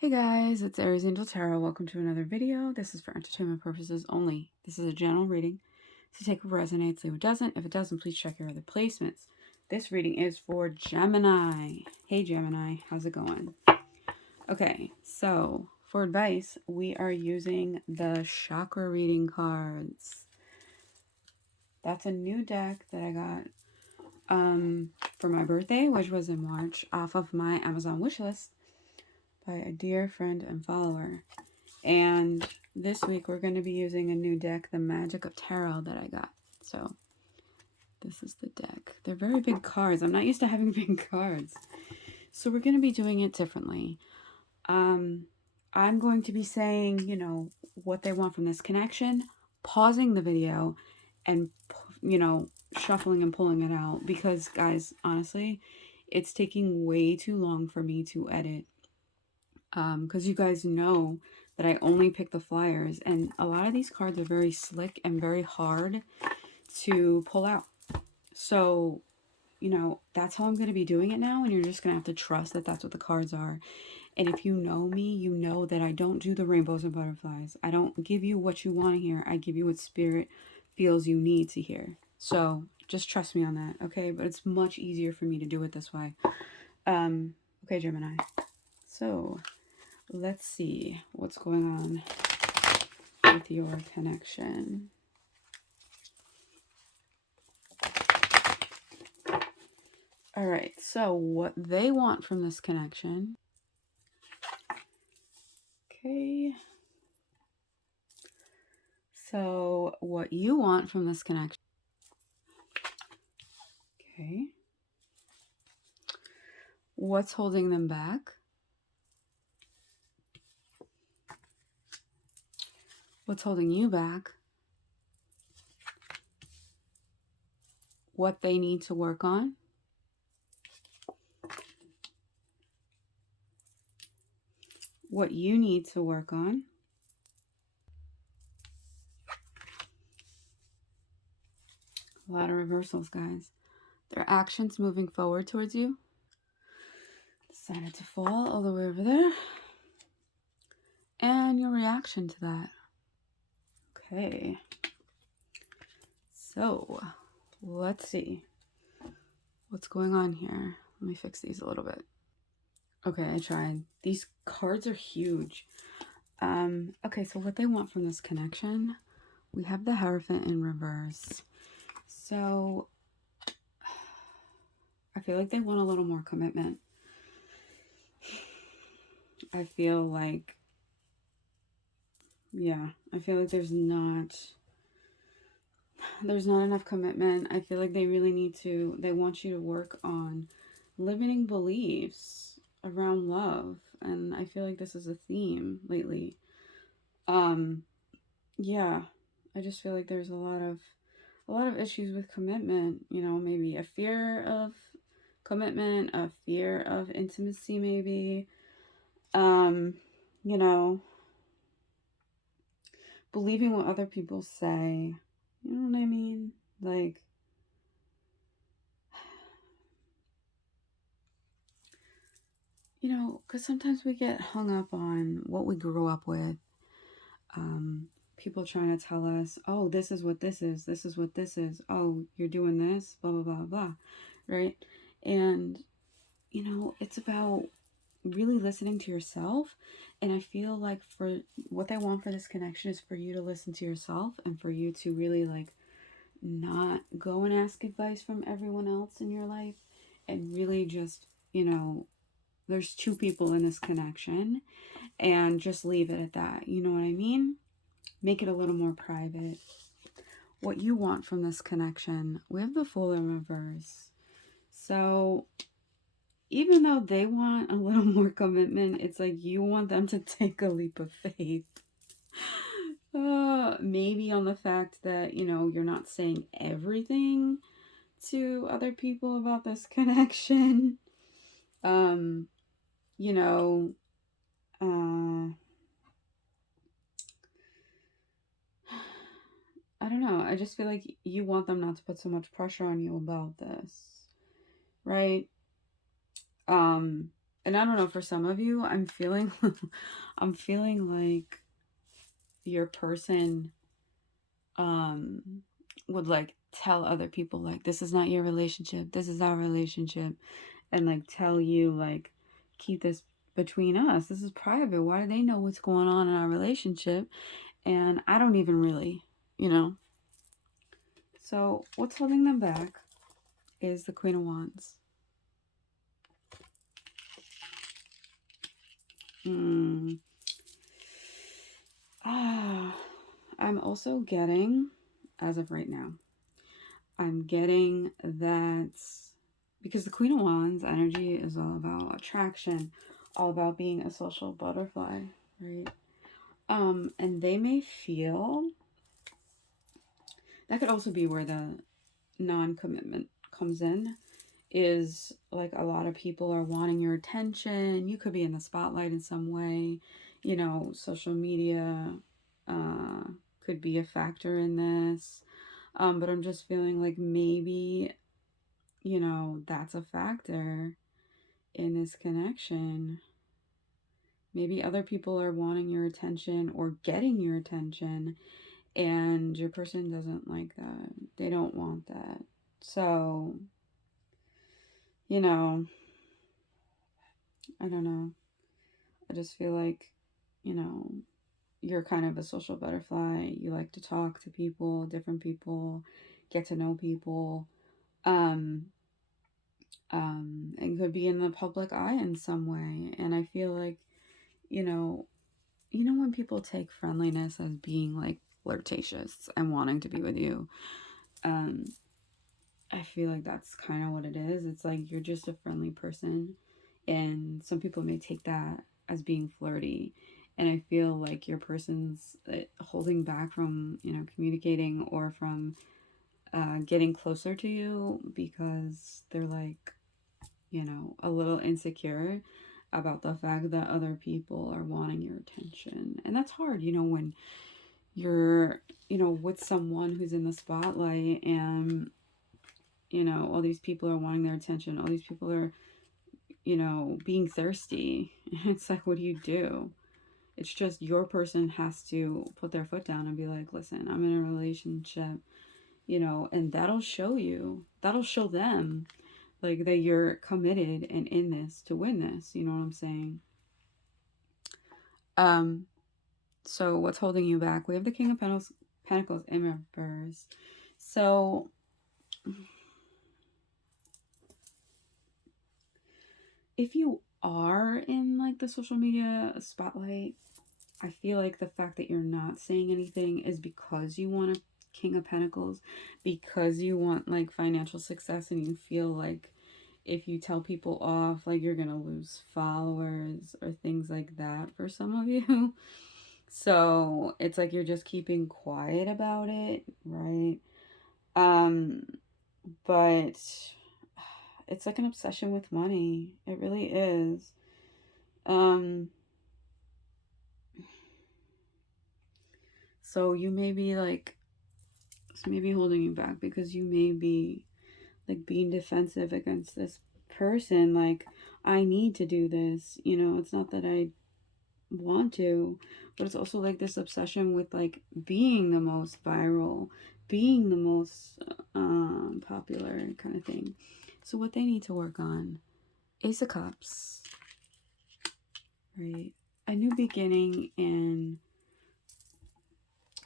Hey guys, it's Aries Angel Tarot. Welcome to another video. This is for entertainment purposes only. This is a general reading. So take what resonates, leave what doesn't. If it doesn't, please check your other placements. This reading is for Gemini. Hey Gemini, how's it going? Okay, so for advice, we are using the chakra reading cards. That's a new deck that I got for my birthday, which was in March, off of my Amazon wishlist by a dear friend and follower. And this week we're going to be using a new deck, the Magic of Tarot, that I got. So this is the deck. They're very big cards. I'm not used to having big cards. So we're going to be doing it differently. I'm going to be saying, what they want from this connection, pausing the video, and, shuffling and pulling it out. Because, guys, honestly, it's taking way too long for me to edit. Because you guys know that I only pick the flyers, and a lot of these cards are very slick and very hard to pull out. So, that's how I'm going to be doing it now, and you're just going to have to trust that that's what the cards are. And if you know me, you know that I don't do the rainbows and butterflies. I don't give you what you want to hear. I give you what spirit feels you need to hear. So just trust me on that, okay? But it's much easier for me to do it this way. Okay, Gemini. So let's see what's going on with your connection. All right, so what they want from this connection. Okay. So what you want from this connection. Okay. What's holding them back? What's holding you back? What they need to work on? What you need to work on? A lot of reversals, guys. Their actions moving forward towards you. Decided to fall all the way over there. And your reaction to that. Okay. So, let's see what's going on here. Let me fix these a little bit. Okay, I tried. These cards are huge. Okay, so what they want from this connection, we have the Hierophant in reverse. So, I feel like they want a little more commitment. I feel like, I feel like there's not enough commitment. I feel like they really they want you to work on limiting beliefs around love. And I feel like this is a theme lately. Yeah, I just feel like there's a lot of issues with commitment, maybe a fear of commitment, a fear of intimacy, maybe, believing what other people say, you know what I mean? Like, because sometimes we get hung up on what we grew up with. People trying to tell us, oh, this is what this is. This is what this is. Oh, you're doing this, blah, blah, blah, blah. Right? And, it's about really listening to yourself. And I feel like for what they want for this connection is for you to listen to yourself and for you to really not go and ask advice from everyone else in your life and really just, there's two people in this connection and just leave it at that. You know what I mean? Make it a little more private. What you want from this connection, we have the Fool in reverse. So even though they want a little more commitment, it's like you want them to take a leap of faith. Maybe on the fact that, you're not saying everything to other people about this connection. I don't know. I just feel like you want them not to put so much pressure on you about this, right? And I don't know, for some of you, I'm feeling I'm feeling like your person um would like tell other people like, this is not your relationship, this is our relationship, and like tell you like, keep this between us, this is private, why do they know what's going on in our relationship, and I don't even really, you know. So what's holding them back is the Queen of Wands. Hmm. I'm also getting, as of right now, I'm getting that because the Queen of Wands energy is all about attraction, all about being a social butterfly, right? And they may feel that could also be where the non-commitment comes in, is like a lot of people are wanting your attention. You could be in the spotlight in some way, you know, social media uh could be a factor in this. But I'm just feeling like maybe, you know, that's a factor in this connection. Maybe other people are wanting your attention or getting your attention, and your person doesn't like that. They don't want that. So, you know, I don't know. I just feel like, you know, you're kind of a social butterfly. You like to talk to people, different people, get to know people. Um, and could be in the public eye in some way. And I feel like, you know, when people take friendliness as being like flirtatious and wanting to be with you, um, I feel like that's kind of what it is. It's like you're just a friendly person, and some people may take that as being flirty. And I feel like your person's holding back from, you know, communicating or from getting closer to you because they're like, you know, a little insecure about the fact that other people are wanting your attention. And that's hard, you know, when you're, you know, with someone who's in the spotlight and, you know, all these people are wanting their attention, all these people are, you know, being thirsty. It's like, what do you do? It's just your person has to put their foot down and be like, listen, I'm in a relationship, you know, and that'll show you, that'll show them like that you're committed and in this to win this. You know what I'm saying? Um, so what's holding you back? We have the King of Pentacles in reverse. So if you are in like the social media spotlight, I feel like the fact that you're not saying anything is because you want a King of Pentacles, because you want like financial success, and you feel like if you tell people off, like you're gonna lose followers or things like that for some of you. So it's like you're just keeping quiet about it, right? Um, but it's like an obsession with money. It really is. Um, so you may be like, it's maybe holding you back because you may be like being defensive against this person. Like, I need to do this. You know, it's not that I want to, but it's also like this obsession with like being the most viral, being the most popular kind of thing. So what they need to work on, Ace of Cups, right? A new beginning, and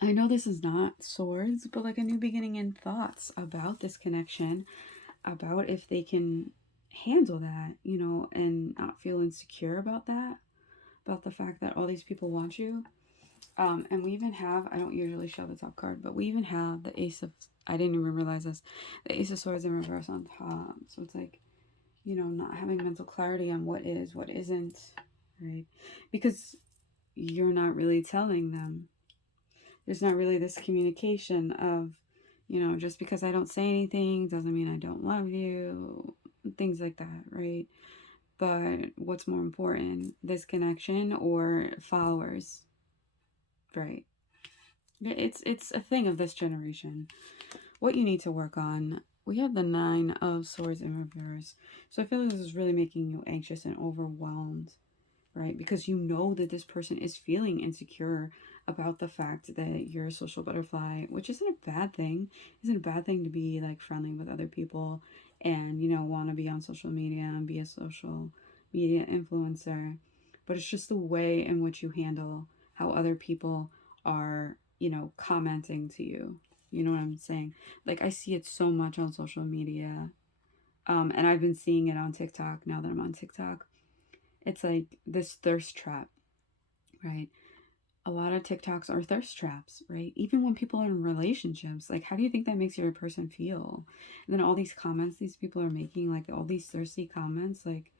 I know this is not swords, but like a new beginning in thoughts about this connection, about if they can handle that, you know, and not feel insecure about that, about the fact that all these people want you. And we even have, I don't usually show the top card, but we even have the Ace of, I didn't even realize this, the Ace of Swords in reverse on top. So it's like, you know, not having mental clarity on what is, what isn't, right? Because you're not really telling them. There's not really this communication of, you know, just because I don't say anything doesn't mean I don't love you, things like that, right? But what's more important, this connection or followers, right? It's a thing of this generation. What you need to work on, we have the Nine of Swords in reverse. So I feel like this is really making you anxious and overwhelmed, right? Because you know that this person is feeling insecure about the fact that you're a social butterfly, which isn't a bad thing. Isn't a bad thing to be like friendly with other people and, you know, want to be on social media and be a social media influencer. But it's just the way in which you handle how other people are, you know, commenting to you. You know what I'm saying? Like, I see it so much on social media. And I've been seeing it on TikTok now that I'm on TikTok. It's like this thirst trap, right? A lot of TikToks are thirst traps, right? Even when people are in relationships, like, how do you think that makes your person feel? And then all these comments these people are making, like all these thirsty comments, like,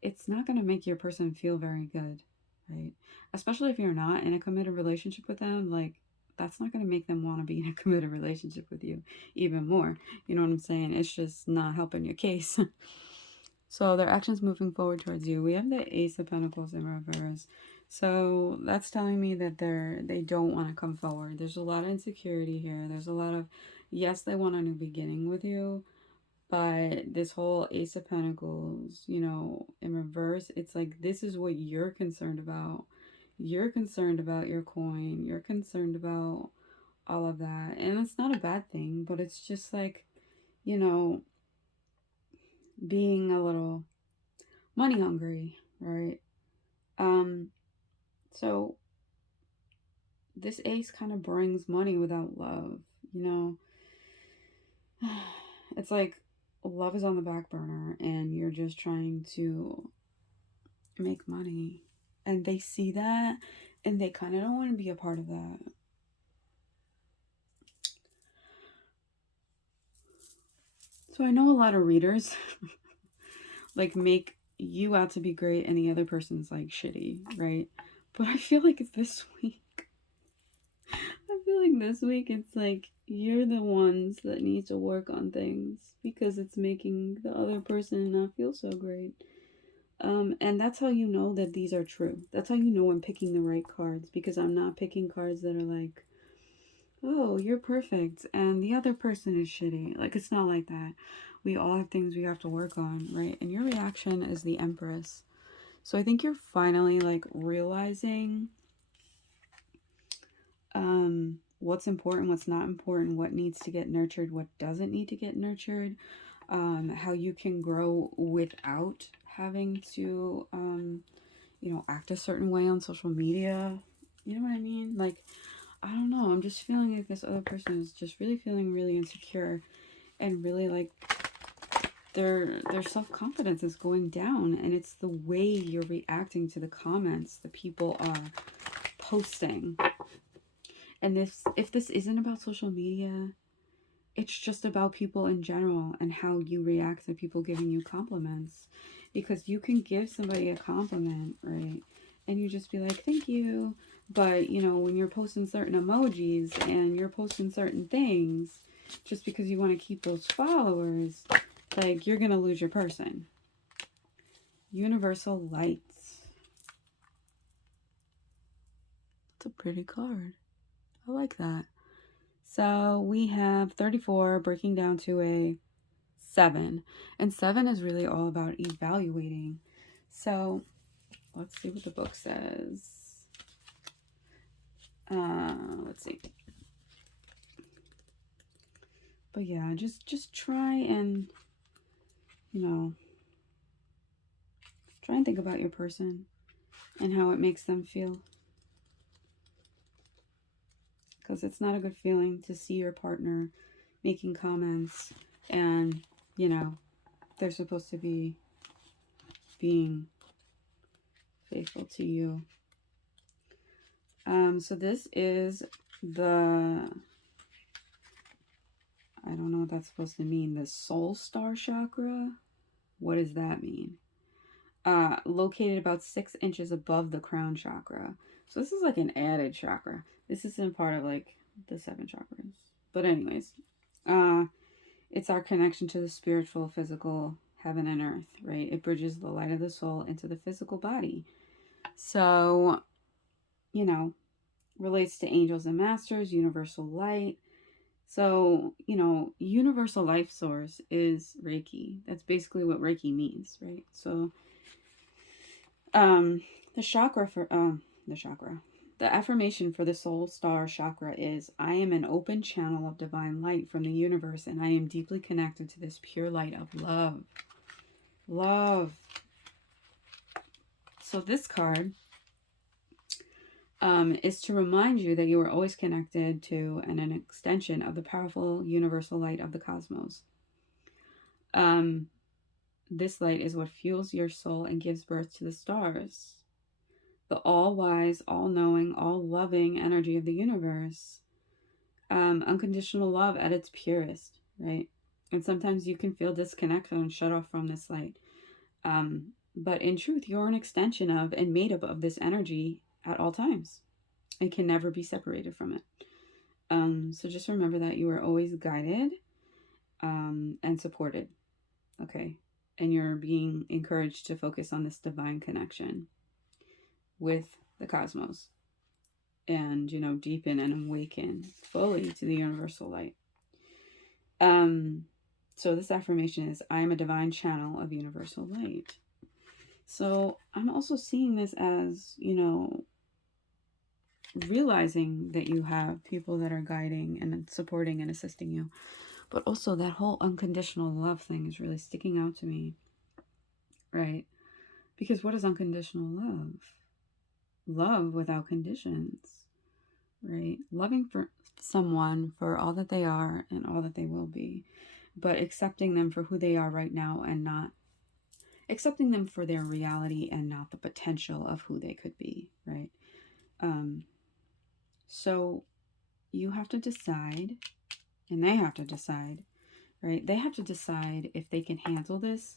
it's not going to make your person feel very good, right? Especially if you're not in a committed relationship with them, like, that's not going to make them want to be in a committed relationship with you even more. You know what I'm saying? It's just not helping your case. So their actions moving forward towards you. We have the Ace of Pentacles in reverse. So that's telling me that they don't want to come forward. There's a lot of insecurity here. There's a lot of, yes, they want a new beginning with you, but this whole Ace of Pentacles, you know, in reverse, it's like this is what you're concerned about. You're concerned about your coin. You're concerned about all of that. And it's not a bad thing, but it's just like, you know, being a little money hungry, right? Um, so this ace kind of brings money without love, you know. It's like love is on the back burner and you're just trying to make money. And they see that and they kind of don't want to be a part of that. So I know a lot of readers like make you out to be great and the other person's like shitty, right? But I feel like this week I feel like this week it's like you're the ones that need to work on things because it's making the other person not feel so great. And that's how you know that these are true. That's how you know I'm picking the right cards because I'm not picking cards that are like, oh, you're perfect and the other person is shitty. Like, it's not like that. We all have things we have to work on, right? And your reaction is the Empress. So I think you're finally like realizing what's important, what's not important, what needs to get nurtured, what doesn't need to get nurtured, how you can grow without having to, you know, act a certain way on social media. You know what I mean? Like, I don't know. I'm just feeling like this other person is just really feeling really insecure and really like their self-confidence is going down, and it's the way you're reacting to the comments the people are posting. And if this isn't about social media, it's just about people in general and how you react to people giving you compliments. Because you can give somebody a compliment, right? And you just be like, thank you. But, you know, when you're posting certain emojis and you're posting certain things, just because you want to keep those followers, like, you're going to lose your person. Universal Lights. It's a pretty card. I like that. So we have 34 breaking down to a 7. And 7 is really all about evaluating. So let's see what the book says. Let's see. But yeah, just try and, you know, try and think about your person and how it makes them feel. Because it's not a good feeling to see your partner making comments and, you know, they're supposed to be being faithful to you. So this is the, I don't know what that's supposed to mean. The soul star chakra. What does that mean? Located about 6 inches above the crown chakra. So this is like an added chakra. This isn't part of like the 7 chakras. But anyways, it's our connection to the spiritual, physical, heaven and earth, right? It bridges the light of the soul into the physical body. So, you know, relates to angels and masters, universal light. So, universal life source is Reiki. That's basically what Reiki means, right? So, um, the chakra for the chakra, the affirmation for the soul star chakra is: I am an open channel of divine light from the universe, and I am deeply connected to this pure light of love. Love. So this card is to remind you that you are always connected to and an extension of the powerful universal light of the cosmos. This light is what fuels your soul and gives birth to the stars. The all-wise, all-knowing, all-loving energy of the universe. Unconditional love at its purest, right? And sometimes you can feel disconnected and shut off from this light. But in truth, you're an extension of and made up of this energy at all times. It can never be separated from it. So just remember that you are always guided and supported, okay? And you're being encouraged to focus on this divine connection with the cosmos and, deepen and awaken fully to the universal light. So this affirmation is: I am a divine channel of universal light. So I'm also seeing this as, realizing that you have people that are guiding and supporting and assisting you. But also that whole unconditional love thing is really sticking out to me, right? Because what is unconditional love? Love without conditions, right? Loving for someone for all that they are and all that they will be, but accepting them for who they are right now and not accepting them for their reality and not the potential of who they could be, right? So you have to decide, and they have to decide, right? They have to decide if they can handle this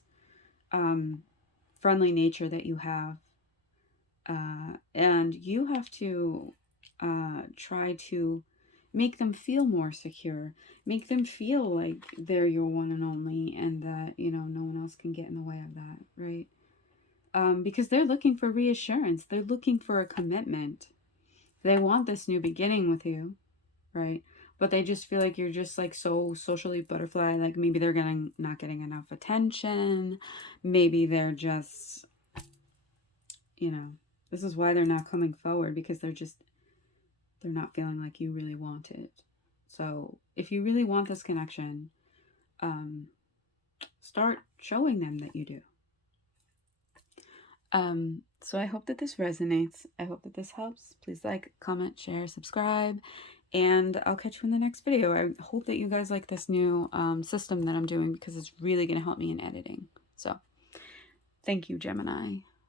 friendly nature that you have. And you have to try to make them feel more secure, make them feel like they're your one and only, and that, no one else can get in the way of that, right? Because they're looking for reassurance. They're looking for a commitment. They want this new beginning with you, right? But they just feel like you're just like so socially butterfly. Like maybe they're not getting enough attention. Maybe they're just, this is why they're not coming forward, because they're not feeling like you really want it. So if you really want this connection, start showing them that you do. So I hope that this resonates. I hope that this helps. Please like, comment, share, subscribe, and I'll catch you in the next video. I hope that you guys like this new system that I'm doing, because it's really going to help me in editing. So thank you, Gemini.